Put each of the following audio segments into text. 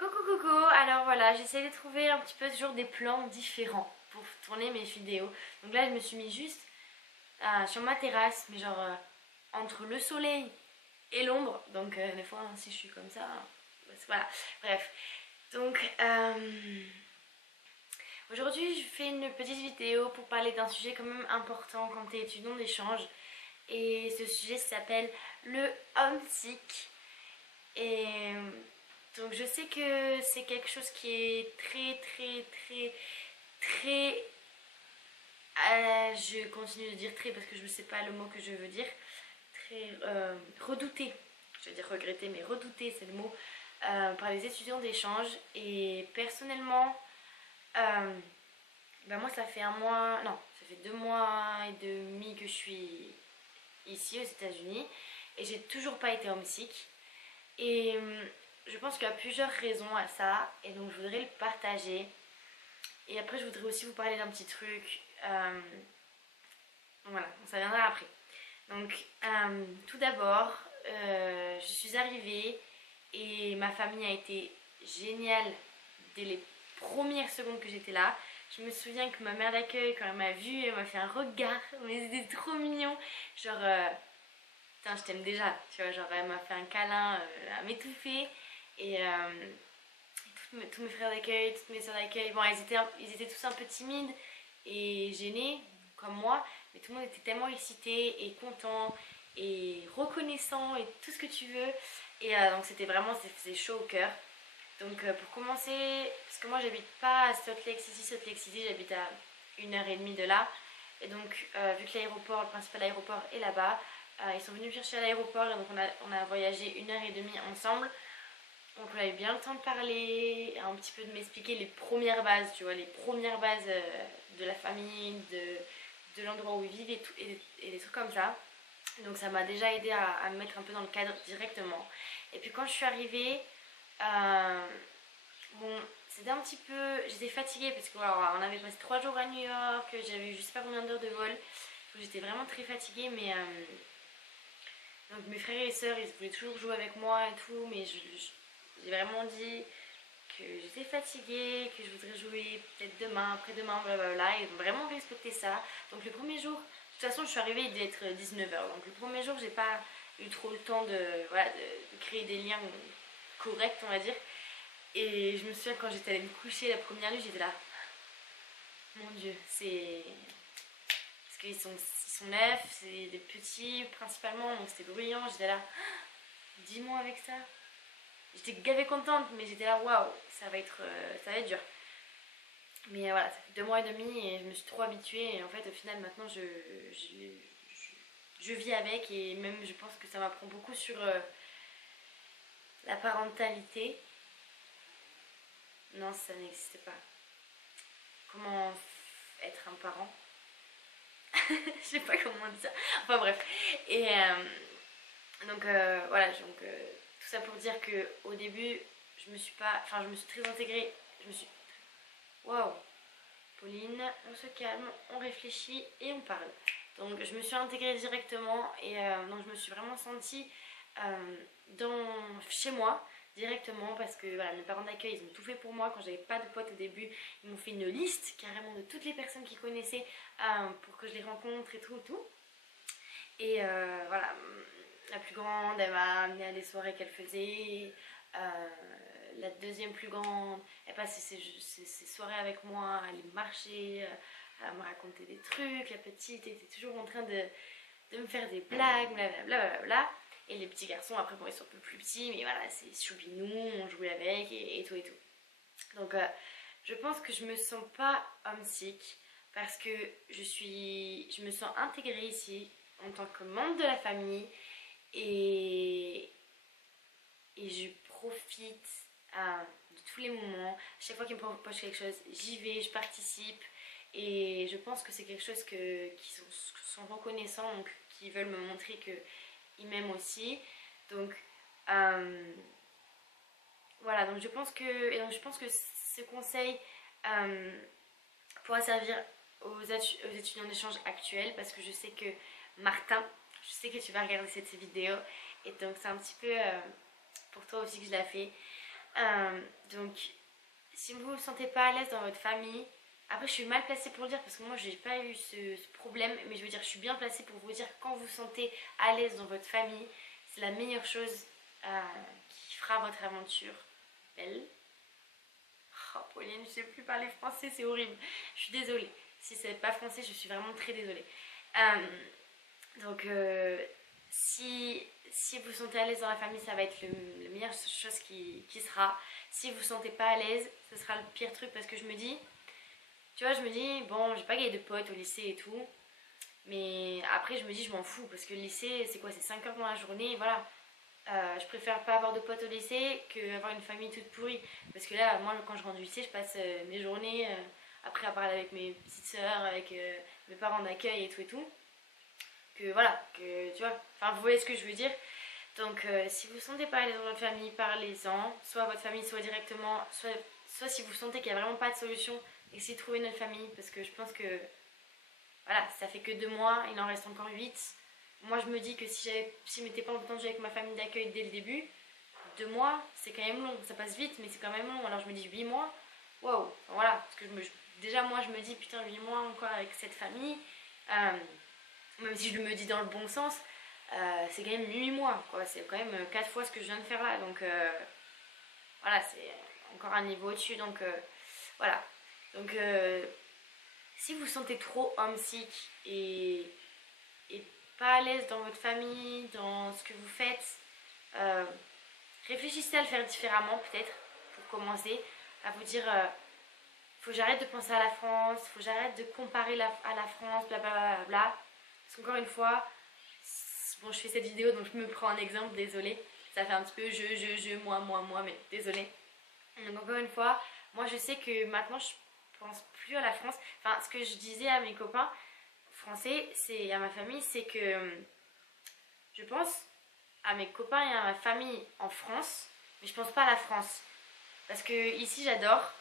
Coucou coucou, alors voilà, j'essaie de trouver un petit peu toujours des plans différents pour tourner mes vidéos. Donc là je me suis mis juste sur ma terrasse, mais genre entre le soleil et l'ombre. Donc des fois si je suis comme ça, voilà, bref. Donc aujourd'hui je fais une petite vidéo pour parler d'un sujet quand même important quand tu es étudiant d'échange. Et ce sujet s'appelle le homesick. Et donc je sais que c'est quelque chose qui est très je continue de dire très parce que je ne sais pas le mot que je veux dire, très redouté, je veux dire regretter mais redouté c'est le mot, par les étudiants d'échange. Et personnellement moi ça fait un mois, non ça fait 2 mois et demi que je suis ici aux États-Unis et j'ai toujours pas été homesick. Et je pense qu'il y a plusieurs raisons à ça et donc je voudrais le partager. Et après je voudrais aussi vous parler d'un petit truc. Voilà, ça viendra après. Donc tout d'abord, je suis arrivée et ma famille a été géniale dès les premières secondes que j'étais là. Je me souviens que ma mère d'accueil, quand elle m'a vue, elle m'a fait un regard, mais c'était trop mignon. Genre, putain, je t'aime déjà, tu vois, genre elle m'a fait un câlin à m'étouffer. Et tous mes frères d'accueil, toutes mes soeurs d'accueil, bon, ils étaient tous un peu timides et gênés, comme moi, mais tout le monde était tellement excité et content et reconnaissant et tout ce que tu veux. Et donc c'était vraiment, ça faisait chaud au cœur. Donc pour commencer, parce que moi j'habite pas à Salt Lake City, j'habite à 1h30 de là. Et donc vu que l'aéroport, le principal aéroport est là-bas, ils sont venus me chercher à l'aéroport et donc on a voyagé 1h30 ensemble. Donc on a eu bien le temps de parler, un petit peu de m'expliquer les premières bases, tu vois, les premières bases de la famille, de l'endroit où ils vivent et des trucs comme ça. Donc ça m'a déjà aidé à me mettre un peu dans le cadre directement. Et puis quand je suis arrivée, bon, c'était un petit peu... J'étais fatiguée parce qu'on avait passé 3 jours à New York, j'avais eu je sais pas combien d'heures de vol. Donc j'étais vraiment très fatiguée, mais... donc mes frères et sœurs, ils voulaient toujours jouer avec moi et tout, mais j'ai vraiment dit que j'étais fatiguée, que je voudrais jouer peut-être demain, après-demain, blablabla. Ils ont vraiment respecté ça. Donc le premier jour, de toute façon, je suis arrivée, il devait être 19h. Donc le premier jour, j'ai pas eu trop le temps de créer des liens corrects, on va dire. Et je me souviens quand j'étais allée me coucher la première nuit, j'étais là. Mon Dieu, c'est... Parce qu'ils sont neufs, c'est des petits principalement, donc c'était bruyant. J'étais là, 10 mois avec ça. J'étais gavée contente, mais j'étais là, waouh, ça va être dur. Mais voilà, ça fait 2 mois et demi et je me suis trop habituée. Et en fait, au final, maintenant, je vis avec et même je pense que ça m'apprend beaucoup sur la parentalité. Non, ça n'existe pas. Comment être un parent? Je sais pas comment on dit ça. Enfin bref. Et donc voilà, donc tout ça pour dire que au début, je me suis très intégrée. Waouh, Pauline, on se calme, on réfléchit et on parle. Donc je me suis intégrée directement et donc je me suis vraiment sentie chez moi directement parce que voilà, mes parents d'accueil ils ont tout fait pour moi. Quand j'avais pas de potes au début, ils m'ont fait une liste carrément de toutes les personnes qu'ils connaissaient pour que je les rencontre et tout. Et voilà, la plus grande, elle m'a amenée à des soirées qu'elle faisait. La deuxième plus grande, elle passait ses soirées avec moi, elle allait marcher, elle me racontait des trucs. La petite était toujours en train de me faire des blagues, blablabla. Et les petits garçons, après, bon, ils sont un peu plus petits, mais voilà, c'est choubinou, on jouait avec et tout et tout. Donc, je pense que je me sens pas homesick parce que je me sens intégrée ici en tant que membre de la famille et je profite de tous les moments. Chaque fois qu'ils me proposent quelque chose, j'y vais, je participe et je pense que c'est quelque chose qui sont reconnaissants, donc qui veulent me montrer qu'ils m'aiment aussi. Donc voilà, donc je pense que ce conseil pourra servir aux étudiants d'échange actuels parce que je sais que Martin, je sais que tu vas regarder cette vidéo et donc c'est un petit peu pour toi aussi que je l'ai fait. Donc, si vous ne vous sentez pas à l'aise dans votre famille, après je suis mal placée pour le dire parce que moi j'ai pas eu ce problème, mais je veux dire je suis bien placée pour vous dire que quand vous vous sentez à l'aise dans votre famille, c'est la meilleure chose qui fera votre aventure belle. Oh Pauline, je sais plus parler français, c'est horrible. Je suis désolée. Si c'est pas français, je suis vraiment très désolée. Donc si vous vous sentez à l'aise dans la famille, ça va être la meilleure chose qui sera. Si vous vous sentez pas à l'aise, ce sera le pire truc parce que je me dis, tu vois, je me dis, bon, j'ai pas gagné de potes au lycée et tout. Mais après, je me dis, je m'en fous parce que le lycée, c'est quoi? C'est 5 heures dans la journée, et voilà. Je préfère pas avoir de potes au lycée qu'avoir une famille toute pourrie. Parce que là, moi, quand je rentre du lycée, je passe mes journées après à parler avec mes petites sœurs, avec mes parents d'accueil et tout. Que voilà, que tu vois, enfin, vous voyez ce que je veux dire. Donc, si vous ne sentez pas à l'aise dans votre famille, parlez-en. Soit votre famille, soit directement. Soit si vous sentez qu'il n'y a vraiment pas de solution, essayez de trouver une autre famille. Parce que je pense que, voilà, ça fait que 2 mois, il en reste encore 8. Moi, je me dis que si je m'étais pas entendue avec ma famille d'accueil dès le début, 2 mois, c'est quand même long. Ça passe vite, mais c'est quand même long. Alors je me dis 8 mois, waouh, enfin, voilà. Parce que déjà, moi, je me dis, putain, 8 mois encore avec cette famille. Même si je me dis dans le bon sens, c'est quand même 8 mois, quoi. C'est quand même 4 fois ce que je viens de faire là. Donc voilà, c'est encore un niveau au-dessus. Donc voilà. Donc si vous vous sentez trop homesick et pas à l'aise dans votre famille, dans ce que vous faites, réfléchissez à le faire différemment peut-être, pour commencer, à vous dire, faut que j'arrête de penser à la France, faut que j'arrête de comparer à la France, blablabla. Parce qu'encore une fois, bon, je fais cette vidéo donc je me prends un exemple, désolée, ça fait un petit peu moi, mais désolée. Donc encore une fois, moi je sais que maintenant je pense plus à la France. Enfin, ce que je disais à mes copains français, c'est à ma famille, c'est que je pense à mes copains et à ma famille en France, mais je pense pas à la France. Parce que ici j'adore.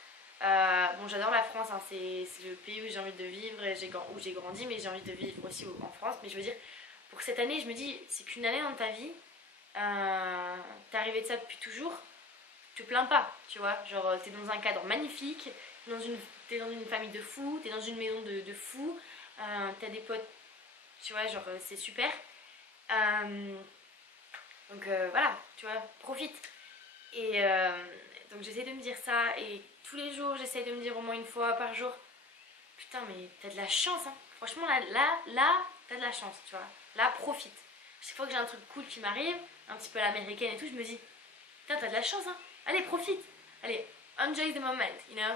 Bon, j'adore la France, hein, c'est le pays où j'ai envie de vivre, et où j'ai grandi, mais j'ai envie de vivre aussi en France. Mais je veux dire, pour cette année, je me dis, c'est qu'une année dans ta vie, t'es arrivé de ça depuis toujours, te plains pas, tu vois. Genre, t'es dans un cadre magnifique, t'es dans une famille de fous, t'es dans une maison de fous, t'as des potes, tu vois, genre, c'est super. Donc voilà, tu vois, profite. Et donc j'essaie de me dire ça, et tous les jours, j'essaie de me dire au moins une fois par jour, putain, mais t'as de la chance, hein. Franchement, là, t'as de la chance, tu vois. Là, profite. Chaque fois que j'ai un truc cool qui m'arrive, un petit peu à l'américaine et tout, je me dis, putain, t'as de la chance, hein. Allez, profite. Allez, enjoy the moment, you know.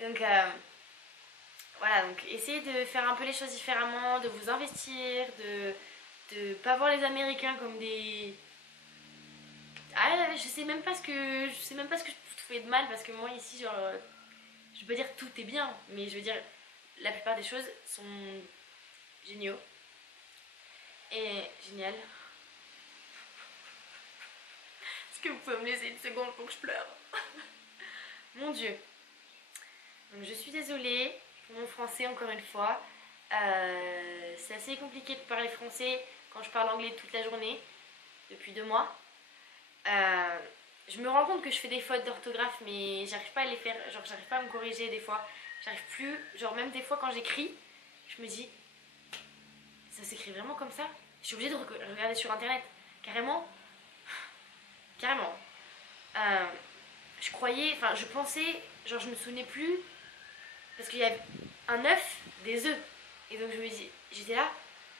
Donc, voilà, donc essayez de faire un peu les choses différemment, de vous investir, de pas voir les Américains comme des... Ah, je sais même pas ce que je trouvais de mal, parce que moi ici, genre, je peux dire tout est bien, mais je veux dire, la plupart des choses sont géniaux et géniales. Est-ce que vous pouvez me laisser une seconde pour que je pleure? Mon Dieu. Donc je suis désolée pour mon français encore une fois. C'est assez compliqué de parler français quand je parle anglais toute la journée depuis 2 mois. Je me rends compte que je fais des fautes d'orthographe, mais j'arrive pas à les faire, genre j'arrive pas à me corriger des fois. J'arrive plus, genre même des fois quand j'écris, je me dis, ça s'écrit vraiment comme ça? Je suis obligée de regarder sur internet. Carrément. Je croyais, enfin je pensais, genre je me souvenais plus, parce qu'il y a un œuf, des œufs. Et donc je me dis, j'étais là,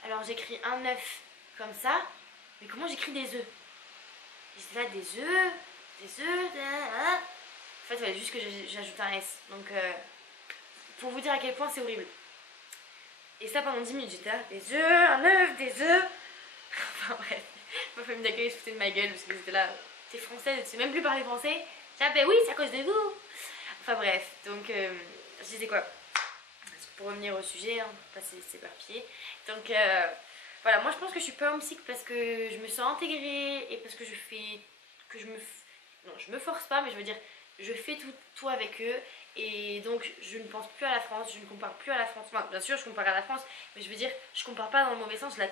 alors j'écris un œuf comme ça, mais comment j'écris des œufs? J'étais là, des œufs, en fait, il fallait juste que j'ajoute un S. Donc, pour vous dire à quel point c'est horrible. Et ça pendant 10 minutes, j'étais là, des œufs, un œuf, des œufs. Enfin bref, ma famille d'accueil se foutait de ma gueule parce que j'étais là, t'es française, tu sais même plus parler français. J'ai dit, oui, c'est à cause de vous. Enfin bref, donc, je disais quoi? Pour revenir au sujet, hein, pas s'éparpiller. Donc, voilà, moi je pense que je suis pas homesick parce que je me sens intégrée et parce que non, je me force pas, mais je veux dire, je fais tout avec eux, et donc je ne pense plus à la France, je ne compare plus à la France. Enfin, bien sûr, je compare à la France, mais je veux dire, je compare pas dans le mauvais sens. Là,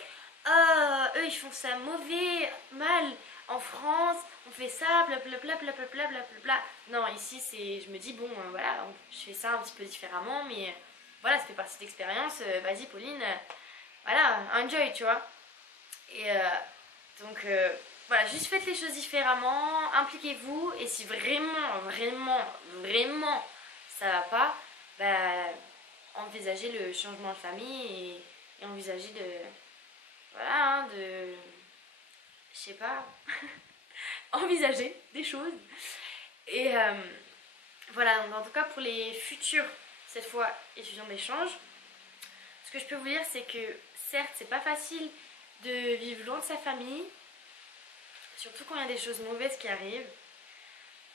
ah, eux ils font ça mauvais, mal. En France, on fait ça, blablabla, blablabla, blablabla. Non, ici, je me dis, bon, voilà, je fais ça un petit peu différemment, mais voilà, ça fait partie de l'expérience. Vas-y, Pauline, voilà, enjoy, tu vois. Et donc, voilà, juste faites les choses différemment, impliquez-vous, et si vraiment, vraiment, vraiment ça va pas, bah, envisagez le changement de famille et envisagez de, voilà, hein, de, je sais pas, envisager des choses. Et voilà, donc en tout cas pour les futurs, cette fois, étudiants d'échange, ce que je peux vous dire, c'est que certes, c'est pas facile de vivre loin de sa famille, surtout quand il y a des choses mauvaises qui arrivent,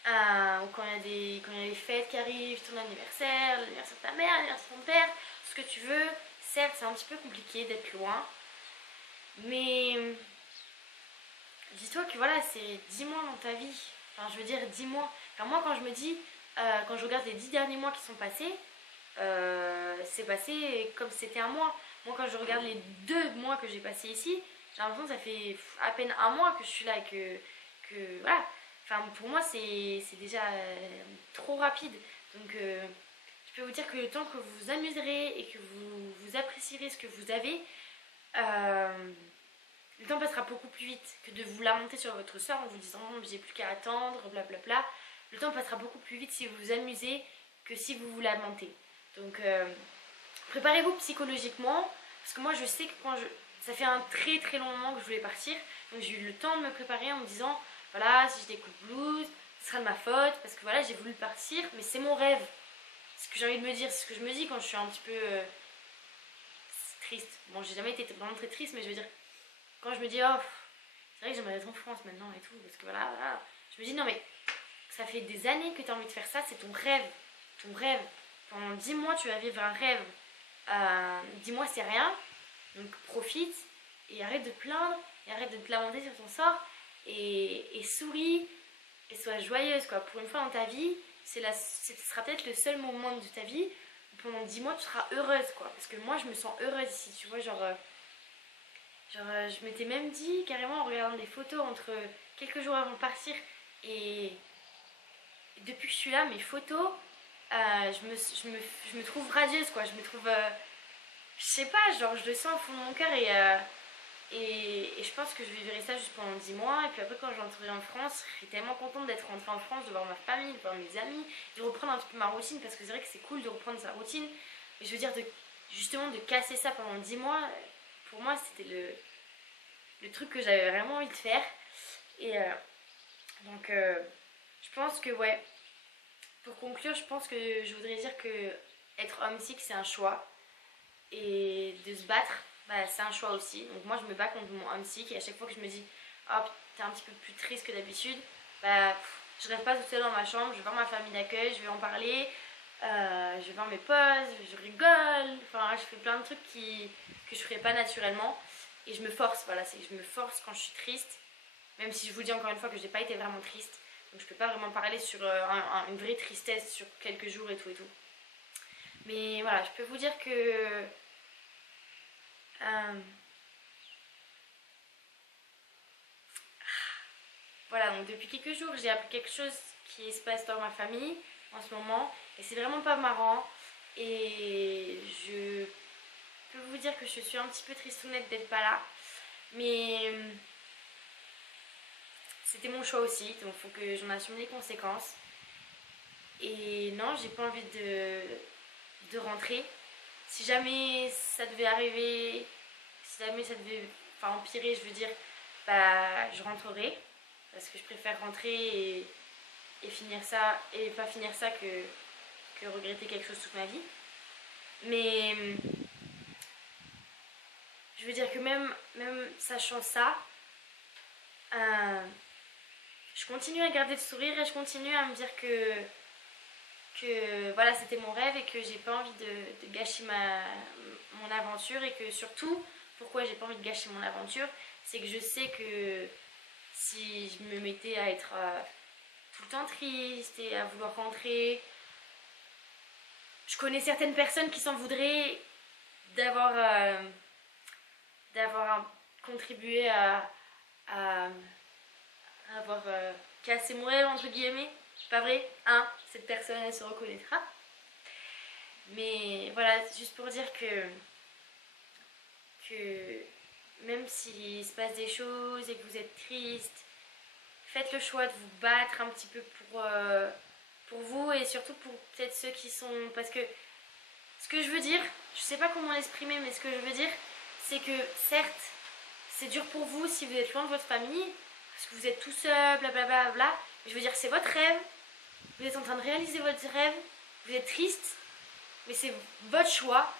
ou quand il y a des fêtes qui arrivent, ton anniversaire, l'anniversaire de ta mère, l'anniversaire de ton père, tout ce que tu veux. Certes, c'est un petit peu compliqué d'être loin, mais dis-toi que voilà, c'est 10 mois dans ta vie. Enfin, je veux dire 10 mois. Enfin, moi, quand je me dis, quand je regarde les 10 derniers mois qui sont passés, c'est passé comme si c'était un mois. Moi, quand je regarde les 2 mois que j'ai passés ici, j'ai l'impression que ça fait à peine un mois que je suis là et que voilà. Enfin, pour moi, c'est déjà trop rapide. Donc, je peux vous dire que le temps que vous vous amuserez et que vous apprécierez ce que vous avez, le temps passera beaucoup plus vite que de vous lamenter sur votre sort en vous disant j'ai plus qu'à attendre, blablabla. Le temps passera beaucoup plus vite si vous vous amusez que si vous vous lamentez. Donc, préparez-vous psychologiquement, parce que moi, je sais que ça fait un très très long moment que je voulais partir, donc j'ai eu le temps de me préparer en me disant voilà, si j'ai des coups de blues, ce sera de ma faute, parce que voilà, j'ai voulu partir, mais c'est mon rêve. C'est ce que j'ai envie de me dire, c'est ce que je me dis quand je suis un petit peu triste. Bon, j'ai jamais été vraiment très triste, mais je veux dire, quand je me dis oh, c'est vrai que j'aimerais être en France maintenant et tout, parce que voilà, je me dis non mais ça fait des années que tu as envie de faire ça, c'est ton rêve. Ton rêve. Pendant 10 mois, tu vas vivre un rêve. 10 mois, c'est rien. Donc profite et arrête de te plaindre et arrête de te lamenter sur ton sort et souris et sois joyeuse, quoi. Pour une fois dans ta vie, ce sera peut-être le seul moment de ta vie où pendant 10 mois, tu seras heureuse, quoi. Parce que moi, je me sens heureuse ici, tu vois, je m'étais même dit, carrément, en regardant des photos entre quelques jours avant de partir et depuis que je suis là, mes photos, je me trouve radieuse, quoi. Je me trouve, je sais pas, genre je le sens au fond de mon cœur et je pense que je vivrai ça juste pendant 10 mois. Et puis après, quand je rentrerai en France, je serai tellement contente d'être rentrée en France, de voir ma famille, de voir mes amis, de reprendre un petit peu ma routine, parce que c'est vrai que c'est cool de reprendre sa routine. Mais je veux dire, justement, de casser ça pendant 10 mois, pour moi, c'était le truc que j'avais vraiment envie de faire. Et donc, je pense que, ouais, pour conclure, je pense que je voudrais dire que être homesick, c'est un choix. Et de se battre, bah, c'est un choix aussi. Donc moi, je me bats contre mon homesick. Et à chaque fois que je me dis, oh, t'es un petit peu plus triste que d'habitude, bah, je reste pas toute seule dans ma chambre. Je vais voir ma famille d'accueil, je vais en parler. Je vais voir mes potes, je rigole. Enfin, je fais plein de trucs que je ferais pas naturellement. Et je me force, voilà, c'est que je me force quand je suis triste. Même si je vous dis encore une fois que j'ai pas été vraiment triste. Donc je peux pas vraiment parler sur une vraie tristesse sur quelques jours et tout et tout. Mais voilà, je peux vous dire que voilà, donc depuis quelques jours, j'ai appris quelque chose qui se passe dans ma famille en ce moment. Et c'est vraiment pas marrant. Et je peux vous dire que je suis un petit peu tristounette d'être pas là. Mais c'était mon choix aussi, donc il faut que j'en assume les conséquences. Et non, j'ai pas envie de rentrer. Si jamais ça devait arriver, si jamais ça devait empirer, je veux dire, bah je rentrerai. Parce que je préfère rentrer et finir ça, et pas finir ça que regretter quelque chose toute ma vie. Mais je veux dire que même sachant ça, je continue à garder le sourire et je continue à me dire que voilà, c'était mon rêve et que j'ai pas envie de gâcher mon aventure. Et que surtout, pourquoi j'ai pas envie de gâcher mon aventure, c'est que je sais que si je me mettais à être tout le temps triste et à vouloir rentrer, je connais certaines personnes qui s'en voudraient d'avoir contribué à avoir cassé mon rêve entre guillemets. Pas vrai, hein, cette personne elle se reconnaîtra. Mais voilà, juste pour dire que même s'il se passe des choses et que vous êtes triste, faites le choix de vous battre un petit peu pour vous et surtout pour peut-être ceux qui sont... Parce que ce que je veux dire, je sais pas comment l'exprimer, mais ce que je veux dire, c'est que certes, c'est dur pour vous si vous êtes loin de votre famille, parce que vous êtes tout seul, blablabla, bla. Mais je veux dire, c'est votre rêve, vous êtes en train de réaliser votre rêve, vous êtes triste, mais c'est votre choix.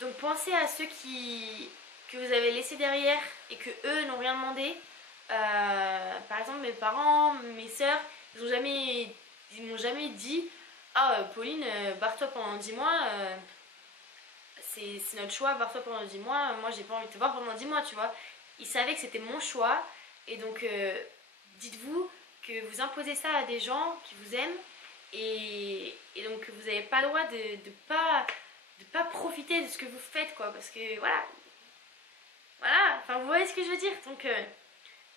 Donc pensez à ceux que vous avez laissés derrière et que eux n'ont rien demandé. Par exemple, mes parents, mes soeurs, ils m'ont jamais dit ah Pauline, barre-toi pendant 10 mois, c'est notre choix, barre-toi pendant 10 mois, moi j'ai pas envie de te voir pendant 10 mois, tu vois. Ils savaient que c'était mon choix et donc dites-vous que vous imposez ça à des gens qui vous aiment et donc vous n'avez pas le droit de pas profiter de ce que vous faites quoi, parce que voilà, enfin vous voyez ce que je veux dire. Donc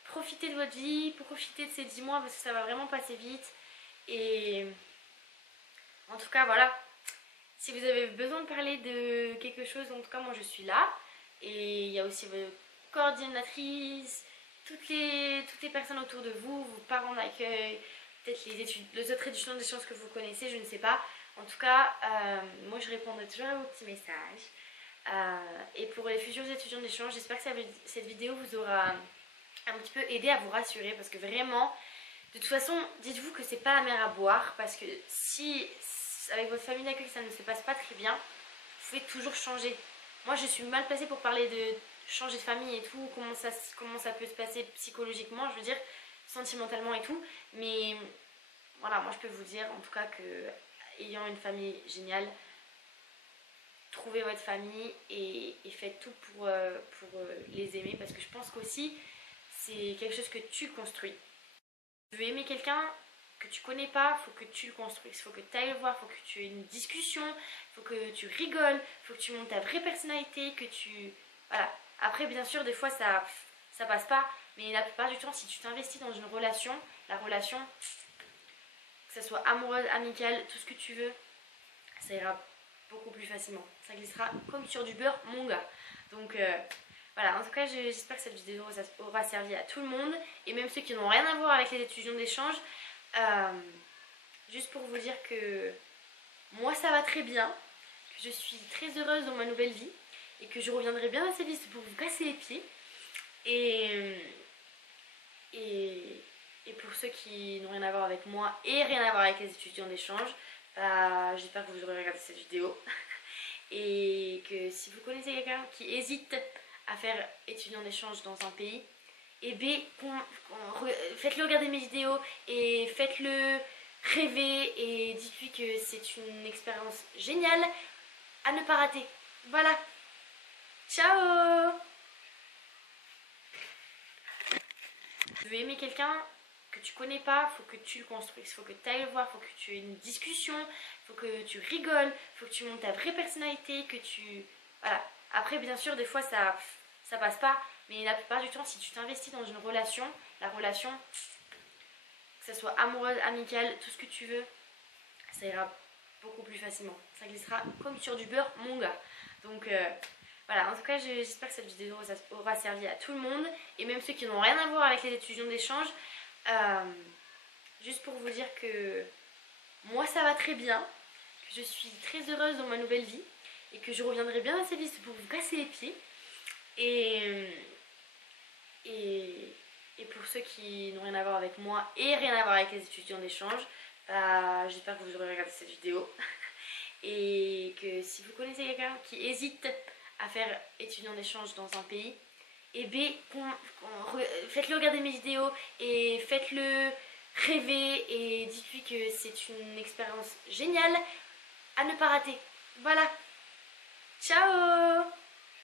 profitez de votre vie, profitez de ces 10 mois parce que ça va vraiment passer vite. Et en tout cas voilà, si vous avez besoin de parler de quelque chose, en tout cas moi je suis là. Et il y a aussi vos coordinatrices, toutes les personnes autour de vous, vos parents d'accueil, peut-être les autres étudiants des sciences que vous connaissez, je ne sais pas. En tout cas, moi je répondrai toujours à vos petits messages. Et pour les futurs étudiants d'échange, j'espère que cette vidéo vous aura un petit peu aidé à vous rassurer parce que vraiment, de toute façon, dites-vous que c'est pas la mer à boire parce que si avec votre famille d'accueil ça ne se passe pas très bien, vous pouvez toujours changer. Moi je suis mal placée pour parler de changer de famille et tout, comment ça peut se passer psychologiquement, je veux dire, sentimentalement et tout, mais voilà, moi je peux vous dire en tout cas que ayant une famille géniale, trouvez votre famille et faites tout pour les aimer parce que je pense qu'aussi c'est quelque chose que tu construis. Tu veux aimer quelqu'un que tu connais pas, il faut que tu le construises, il faut que tu ailles le voir, il faut que tu aies une discussion, il faut que tu rigoles, il faut que tu montes ta vraie personnalité, que tu... Voilà. Après bien sûr des fois ça passe pas, mais la plupart du temps si tu t'investis dans une relation, la relation, que ce soit amoureuse, amicale, tout ce que tu veux, ça ira beaucoup plus facilement. Ça glissera comme sur du beurre, mon gars. Donc voilà, en tout cas j'espère que cette vidéo aura servi à tout le monde et même ceux qui n'ont rien à voir avec les étudiants d'échange. Juste pour vous dire que moi ça va très bien, que je suis très heureuse dans ma nouvelle vie et que je reviendrai bien à cette liste pour vous casser les pieds. Et pour ceux qui n'ont rien à voir avec moi et rien à voir avec les étudiants d'échange, j'espère que vous aurez regardé cette vidéo et que si vous connaissez quelqu'un qui hésite à faire étudiant d'échange dans un pays, et faites-le regarder mes vidéos et faites-le rêver et dites-lui que c'est une expérience géniale à ne pas rater. Voilà, ciao. Tu veux aimer quelqu'un que tu connais pas, il faut que tu le construises, il faut que tu ailles le voir, il faut que tu aies une discussion, il faut que tu rigoles, il faut que tu montes ta vraie personnalité, que tu... Voilà. Après bien sûr des fois ça passe pas, mais la plupart du temps si tu t'investis dans une relation, la relation, que ce soit amoureuse, amicale, tout ce que tu veux, ça ira beaucoup plus facilement. Ça glissera comme sur du beurre, mon gars. Donc voilà, en tout cas j'espère que cette vidéo aura servi à tout le monde et même ceux qui n'ont rien à voir avec les étudiants d'échange. Juste pour vous dire que moi ça va très bien, que je suis très heureuse dans ma nouvelle vie et que je reviendrai bien à cette liste pour vous casser les pieds. Et pour ceux qui n'ont rien à voir avec moi et rien à voir avec les étudiants d'échange, j'espère que vous aurez regardé cette vidéo et que si vous connaissez quelqu'un qui hésite à faire étudiant d'échange dans un pays, et faites-le regarder mes vidéos et faites-le rêver et dites-lui que c'est une expérience géniale à ne pas rater. Voilà, ciao.